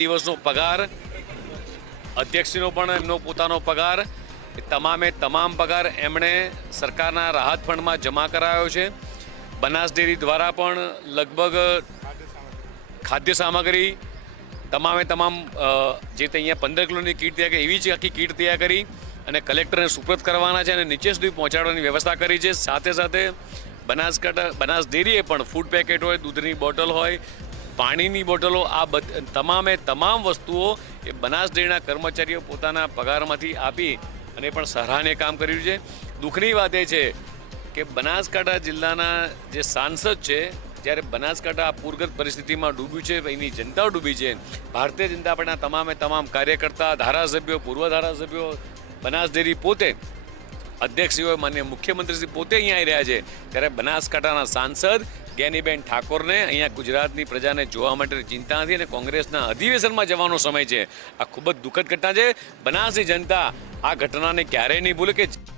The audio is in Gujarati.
દિવસનો પગાર, અધ્યક્ષનો પણ એમનો પોતાનો પગાર. તમામે તમામ પગાર એમણે સરકારના રાહત ફંડમાં જમા કરાયો છે. બનાસ ડેરી દ્વારા પણ લગભગ ખાદ્ય સામગ્રી તમામે તમામ જે તે અહીંયા પંદર કિલોની કીટ તૈયાર કરી, એવી જ આખી કીટ તૈયાર કરી અને કલેક્ટરને સુપ્રત કરવાના છે અને નીચે સુધી પહોંચાડવાની વ્યવસ્થા કરી છે. સાથે સાથે બનાસકાંઠા, બનાસ ડેરીએ પણ ફૂડ પેકેટ હોય, દૂધની બોટલ હોય પાણીની બોટલો, આ બધ, તમામે તમામ વસ્તુઓ એ બનાસ ડેરીના કર્મચારીઓ પોતાના પગારમાંથી આપી અને પણ સરાહને કામ કર્યું છે. દુઃખની વાત એ છે કે બનાસકાંઠા જિલ્લાના જે સાંસદ છે, જ્યારે બનાસકાંઠા આ પૂરગ્રસ્ત પરિસ્થિતિમાં ડૂબ્યું છે, એની જનતા ડૂબી છે, ભારતીય જનતા પાર્ટીના તમામે તમામ કાર્યકર્તા, ધારાસભ્યો, પૂર્વ ધારાસભ્યો, બનાસ ડેરી પોતે અધ્યક્ષશ્રીઓ માન્ય મુખ્યમંત્રીશ્રી પોતે અહીંયા આવી રહ્યા છે. ત્યારે બનાસકાંઠાના સાંસદ જ્ઞાનીબેન ઠાકોરને અહીંયા ગુજરાતની પ્રજાને જોવા માટે ચિંતા નથી અને કોંગ્રેસના અધિવેશનમાં જવાનો સમય છે. આ ખૂબ જ દુઃખદ ઘટના છે. બનાસની જનતા આ ઘટનાને ક્યારેય નહીં ભૂલે કે